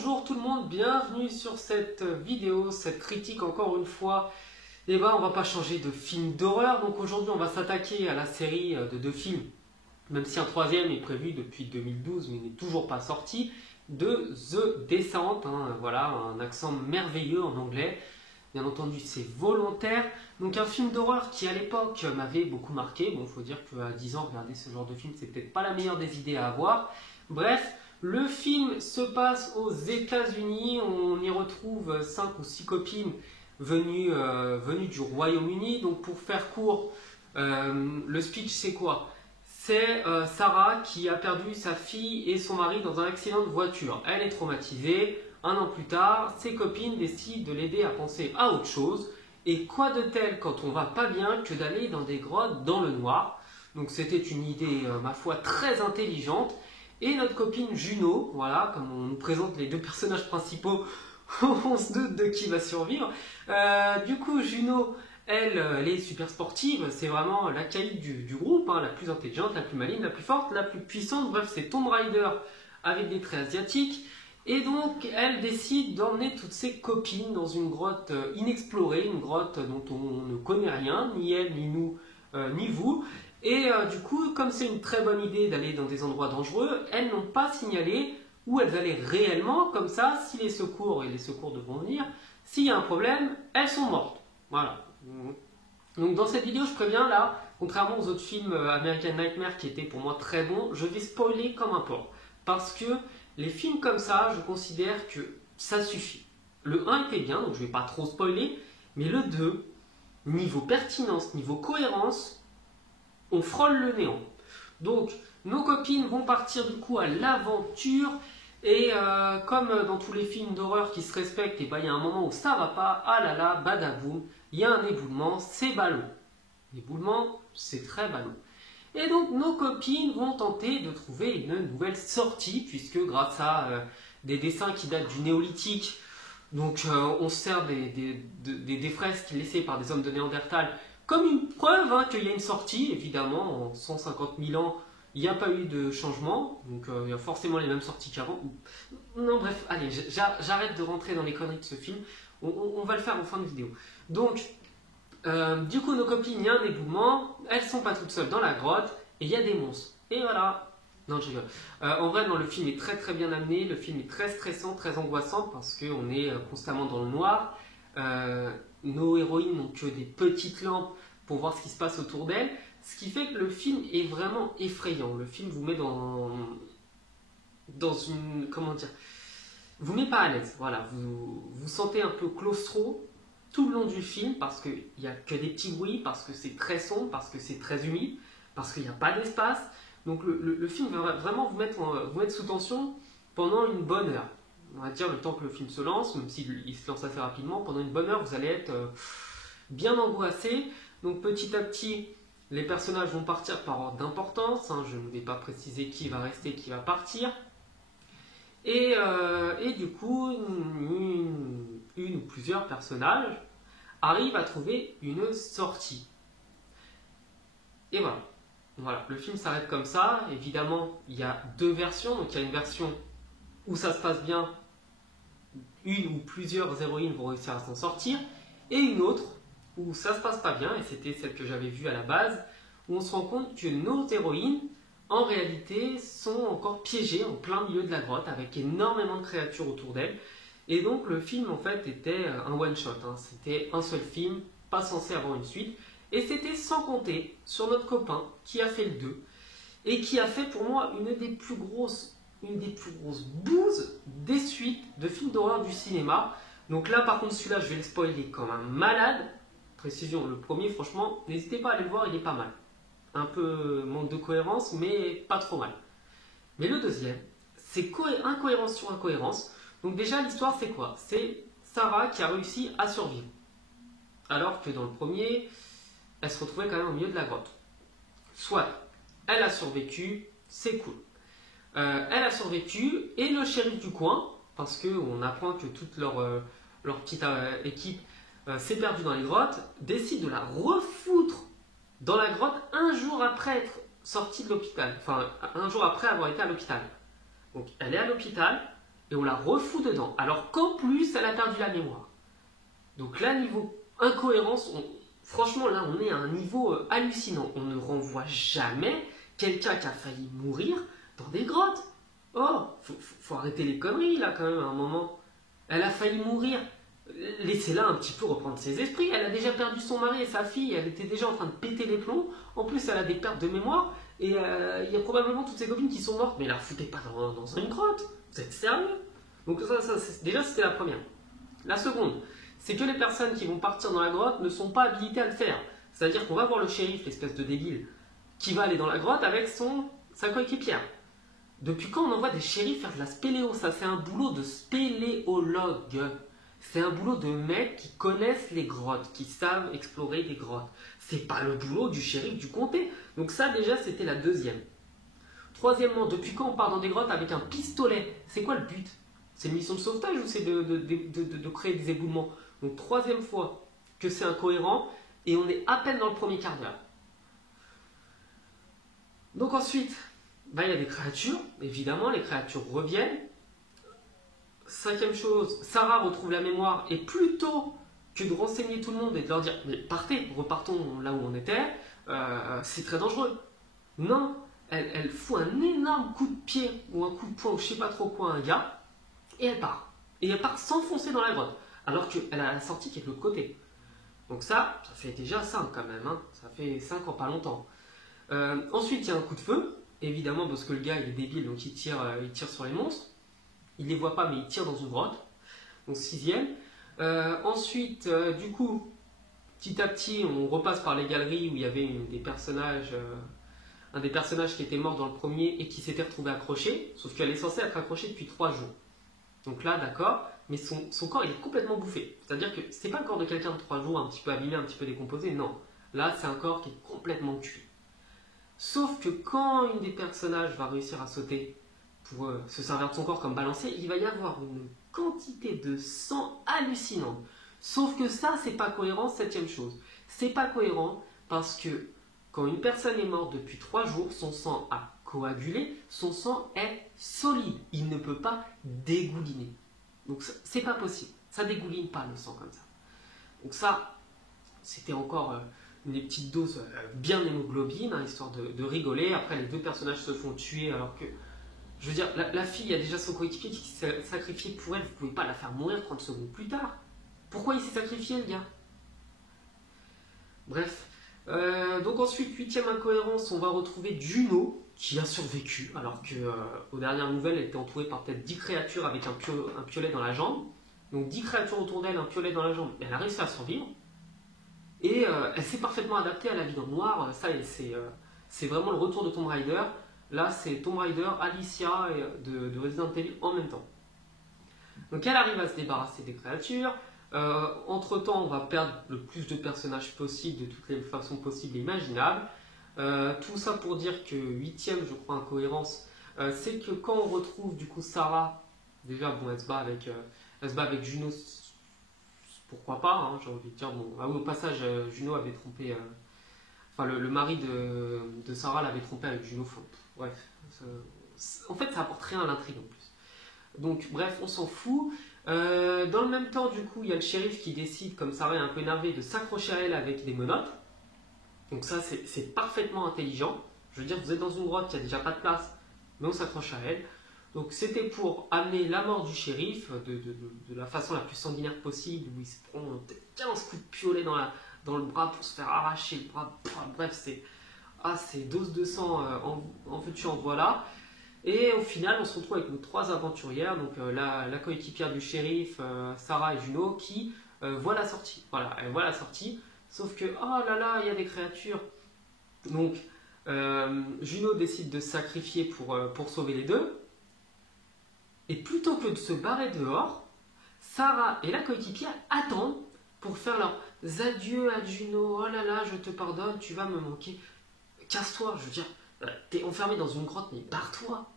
Bonjour tout le monde, bienvenue sur cette vidéo, cette critique encore une fois. On va pas changer de film d'horreur, donc aujourd'hui on va s'attaquer à la série de 2 films, même si un troisième est prévu depuis 2012 mais n'est toujours pas sorti, de The Descent, voilà, un accent merveilleux en anglais. Bien entendu, c'est volontaire. Donc un film d'horreur qui à l'époque m'avait beaucoup marqué. Bon, faut dire qu'à 10 ans, regarder ce genre de film, c'est peut-être pas la meilleure des idées à avoir. Bref, le film se passe aux États-Unis. On y retrouve 5 ou 6 copines venues du Royaume-Uni. Donc pour faire court, le speech c'est quoi? C'est Sarah qui a perdu sa fille et son mari dans un accident de voiture. Elle est traumatisée. Un an plus tard, ses copines décident de l'aider à penser à autre chose. Et quoi de tel quand on va pas bien que d'aller dans des grottes dans le noir. Donc c'était une idée, ma foi, très intelligente. Et notre copine Juno, voilà, comme on nous présente les 2 personnages principaux, on se doute de qui va survivre. Du coup, Juno, elle est super sportive, c'est vraiment la caïd du groupe, la plus intelligente, la plus maligne, la plus forte, la plus puissante. Bref, c'est Tomb Raider avec des traits asiatiques. Et donc, elle décide d'emmener toutes ses copines dans une grotte inexplorée, une grotte dont on ne connaît rien, ni elle, ni nous, ni vous. Et du coup, comme c'est une très bonne idée d'aller dans des endroits dangereux, elles n'ont pas signalé où elles allaient réellement, comme ça, si les secours, et les secours devront venir, s'il y a un problème, elles sont mortes. Voilà. Donc dans cette vidéo, je préviens là, contrairement aux autres films American Nightmare qui étaient pour moi très bons, je vais spoiler comme un porc. Parce que les films comme ça, je considère que ça suffit. Le 1 était bien, donc je ne vais pas trop spoiler, mais le 2, niveau pertinence, niveau cohérence, on frôle le néant. Donc, nos copines vont partir du coup à l'aventure, et comme dans tous les films d'horreur qui se respectent, il y a un moment où ça va pas, ah là là, badaboum, il y a un éboulement, c'est ballot. L'éboulement, c'est très ballot. Et donc nos copines vont tenter de trouver une nouvelle sortie, puisque grâce à des dessins qui datent du néolithique, donc on se sert des fresques laissées par des hommes de Néandertal comme une preuve qu'il y a une sortie. Évidemment, en 150 000 ans, il n'y a pas eu de changement, donc il y a forcément les mêmes sorties qu'avant. Non, bref, allez, j'arrête de rentrer dans les conneries de ce film, on va le faire en fin de vidéo. Donc, du coup, nos copines, il y a un éboulement, elles sont pas toutes seules dans la grotte, et il y a des monstres. Et voilà. Non, je rigole. En vrai, non, le film est très très bien amené, le film est très stressant, très angoissant, parce qu'on est constamment dans le noir. Nos héroïnes n'ont que des petites lampes pour voir ce qui se passe autour d'elles, ce qui fait que le film est vraiment effrayant. Le film vous met dans une... comment dire, vous met pas à l'aise, voilà. Vous sentez un peu claustro tout le long du film, parce qu'il n'y a que des petits bruits, parce que c'est très sombre, parce que c'est très humide, parce qu'il n'y a pas d'espace. Donc le film va vraiment vous mettre sous tension pendant une bonne heure. On va dire le temps que le film se lance, même s'il se lance assez rapidement, pendant une bonne heure, vous allez être bien angoissé. Donc petit à petit, les personnages vont partir par ordre d'importance. Je ne vais pas préciser qui va rester, qui va partir. Et du coup, une ou plusieurs personnages arrivent à trouver une sortie. Et voilà, le film s'arrête comme ça. Évidemment, il y a 2 versions. Donc il y a une version où ça se passe bien, une ou plusieurs héroïnes vont réussir à s'en sortir, et une autre où ça se passe pas bien, et c'était celle que j'avais vue à la base, où on se rend compte que nos héroïnes, en réalité, sont encore piégées en plein milieu de la grotte, avec énormément de créatures autour d'elles. Et donc le film en fait était un one-shot, c'était un seul film, pas censé avoir une suite. Et c'était sans compter sur notre copain qui a fait le 2 et qui a fait pour moi une des plus grosses bouses des suites de films d'horreur du cinéma. Donc là par contre celui-là je vais le spoiler comme un malade. Précision, le premier franchement, n'hésitez pas à aller le voir, il est pas mal. Un peu manque de cohérence mais pas trop mal. Mais le deuxième, c'est incohérence sur incohérence. Donc déjà l'histoire c'est quoi? C'est Sarah qui a réussi à survivre. Alors que dans le premier... elle se retrouvait quand même au milieu de la grotte. Soit elle a survécu, c'est cool. Elle a survécu et le shérif du coin, parce qu'on apprend que toute leur petite équipe s'est perdue dans les grottes, décide de la refoutre dans la grotte un jour après être sortie de l'hôpital. Enfin, un jour après avoir été à l'hôpital. Donc elle est à l'hôpital et on la refout dedans, alors qu'en plus elle a perdu la mémoire. Donc là, niveau incohérence, franchement là on est à un niveau hallucinant. On ne renvoie jamais quelqu'un qui a failli mourir dans des grottes. Oh, faut arrêter les conneries là quand même à un moment. Elle a failli mourir. Laissez-la un petit peu reprendre ses esprits. Elle a déjà perdu son mari et sa fille. Elle était déjà en train de péter les plombs. En plus, elle a des pertes de mémoire. Et il y a probablement toutes ses copines qui sont mortes. Mais la foutez pas dans une grotte. Vous êtes sérieux? Donc déjà, c'était la première. La seconde, c'est que les personnes qui vont partir dans la grotte ne sont pas habilitées à le faire. C'est-à-dire qu'on va voir le shérif, l'espèce de débile, qui va aller dans la grotte avec sa coéquipière. Depuis quand on envoie des shérifs faire de la spéléo? Ça, c'est un boulot de spéléologue. C'est un boulot de mecs qui connaissent les grottes, qui savent explorer des grottes. C'est pas le boulot du shérif du comté. Donc ça, déjà, c'était la deuxième. Troisièmement, depuis quand on part dans des grottes avec un pistolet? C'est quoi le but? C'est une mission de sauvetage ou c'est de créer des éboulements? Donc troisième fois que c'est incohérent et on est à peine dans le premier quart d'heure. Donc ensuite, il y a des créatures, évidemment, les créatures reviennent. Cinquième chose, Sarah retrouve la mémoire et plutôt que de renseigner tout le monde et de leur dire mais partez, repartons là où on était, c'est très dangereux. Non, elle fout un énorme coup de pied ou un coup de poing ou je sais pas trop quoi à un gars et elle part. Et elle part s'enfoncer dans la grotte alors qu'elle a la sortie qui est de l'autre côté. Donc ça fait déjà 5 quand même, hein. Ça fait 5 en pas longtemps. Ensuite il y a un coup de feu, évidemment parce que le gars il est débile donc il tire sur les monstres. Il ne les voit pas mais il tire dans une grotte. Donc sixième. Ensuite, du coup, petit à petit, on repasse par les galeries où il y avait un des personnages qui était mort dans le premier et qui s'était retrouvé accroché, sauf qu'elle est censée être accrochée depuis 3 jours. Donc là, d'accord, mais son corps il est complètement bouffé. C'est-à-dire que c'est pas le corps de quelqu'un de 3 jours un petit peu abîmé, un petit peu décomposé, non. Là, c'est un corps qui est complètement cuit. Sauf que quand une des personnages va réussir à sauter pour se servir de son corps comme balancier, il va y avoir une quantité de sang hallucinante. Sauf que ça, c'est pas cohérent, septième chose. C'est pas cohérent parce que quand une personne est morte depuis 3 jours, son sang a coagulé, son sang est solide. Il ne peut pas dégouliner. Donc c'est pas possible. Ça dégouline pas le sang comme ça. Donc ça, c'était encore une petite dose bien hémoglobine, hein, histoire de rigoler. Après, les deux personnages se font tuer alors que je veux dire, la fille a déjà son coéquipier qui s'est sacrifié pour elle, vous ne pouvez pas la faire mourir 30 secondes plus tard. Pourquoi il s'est sacrifié, le gars? Bref. Donc ensuite, huitième incohérence, on va retrouver Juno, qui a survécu, alors qu'aux dernières nouvelles, elle était entourée par peut-être 10 créatures avec un piolet dans la jambe. Donc 10 créatures autour d'elle, un piolet dans la jambe, elle a réussi à survivre. Et elle s'est parfaitement adaptée à la vie dans le noir. Ça, c'est vraiment le retour de Tomb Raider. Là, c'est Tomb Raider, Alicia et de Resident Evil en même temps. Donc elle arrive à se débarrasser des créatures. Entre temps, on va perdre le plus de personnages possible, de toutes les façons possibles et imaginables. Tout ça pour dire que huitième, je crois, incohérence, c'est que quand on retrouve du coup Sarah, déjà bon, elle se bat avec Juno, pourquoi pas, hein, j'ai envie de dire. Bon, ah oui, au passage, Juno avait trompé. Enfin, le mari de Sarah l'avait trompé avec Juno. Bref, en fait, ça apporte rien à l'intrigue en plus. Donc, bref, on s'en fout. Dans le même temps, du coup, il y a le shérif qui décide, comme Sarah est un peu énervée, de s'accrocher à elle avec des menottes. Donc ça, c'est parfaitement intelligent. Je veux dire, vous êtes dans une grotte, il n'y a déjà pas de place, mais on s'accroche à elle. Donc c'était pour amener la mort du shérif de la façon la plus sanguinaire possible, où il se prend 15 coups de piolet dans le bras pour se faire arracher le bras. Bref, c'est dose de sang en veux-tu en voilà. Et au final, on se retrouve avec nos 3 aventurières, donc la coéquipière du shérif, Sarah et Juno, qui voient la sortie. Voilà, elle voit la sortie, sauf que, oh là là, il y a des créatures. Donc, Juno décide de se sacrifier pour sauver les deux. Et plutôt que de se barrer dehors, Sarah et la coéquipière attendent pour faire leurs adieux à Juno. Oh là là, je te pardonne, tu vas me manquer. Casse-toi, je veux dire, t'es enfermé dans une grotte, mais barre-toi,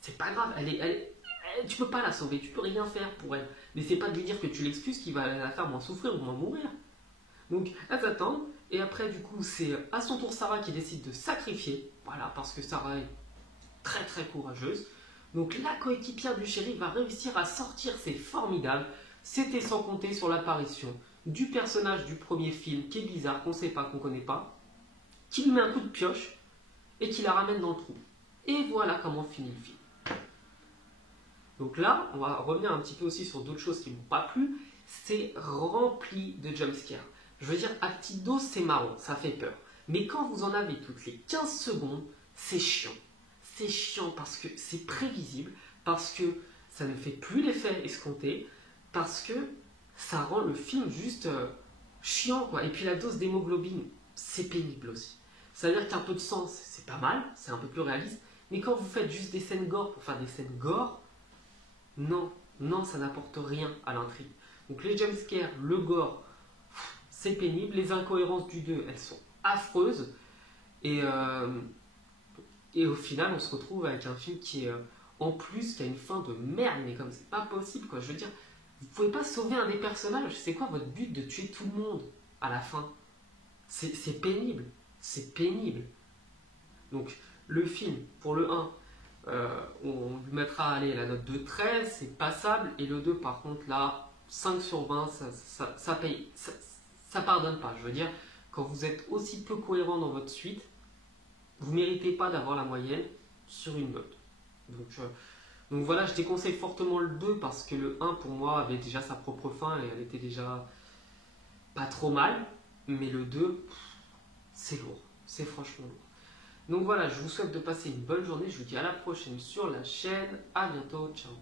c'est pas grave, tu peux pas la sauver, tu peux rien faire pour elle. Mais c'est pas de lui dire que tu l'excuses qui va la faire moins souffrir ou moins mourir. Donc elles attendent, et après du coup c'est à son tour Sarah qui décide de sacrifier, voilà, parce que Sarah est très très courageuse. Donc la coéquipière du shérif va réussir à sortir, c'est formidable. C'était sans compter sur l'apparition du personnage du premier film qui est bizarre, qu'on ne sait pas, qu'on ne connaît pas, qui lui met un coup de pioche et qui la ramène dans le trou. Et voilà comment finit le film. Donc là, on va revenir un petit peu aussi sur d'autres choses qui ne m'ont pas plu. C'est rempli de jumpscares. Je veux dire, à petite dose, c'est marrant, ça fait peur. Mais quand vous en avez toutes les 15 secondes, c'est chiant. C'est chiant parce que c'est prévisible, parce que ça ne fait plus l'effet escompté, parce que ça rend le film juste chiant, quoi. Et puis la dose d'hémoglobine, c'est pénible aussi. C'est-à-dire qu'un peu de sang, c'est pas mal, c'est un peu plus réaliste, mais quand vous faites juste des scènes gore pour faire des scènes gore, non, non, ça n'apporte rien à l'intrigue. Donc les jumpscares, le gore, c'est pénible. Les incohérences du 2, elles sont affreuses. Et au final, on se retrouve avec un film qui est, en plus, qui a une fin de merde. Mais comme c'est pas possible, quoi. Je veux dire, vous pouvez pas sauver un des personnages. C'est quoi votre but de tuer tout le monde à la fin? C'est pénible. C'est pénible. Donc, le film, pour le 1, on lui mettra allez, la note de 13, c'est passable. Et le 2, par contre, là, 5 sur 20, ça paye. Ça pardonne pas. Je veux dire, quand vous êtes aussi peu cohérent dans votre suite, vous ne méritez pas d'avoir la moyenne sur une note. Donc voilà, je déconseille fortement le 2 parce que le 1 pour moi avait déjà sa propre fin et elle était déjà pas trop mal. Mais le 2, c'est lourd. C'est franchement lourd. Donc voilà, je vous souhaite de passer une bonne journée. Je vous dis à la prochaine sur la chaîne. À bientôt. Ciao.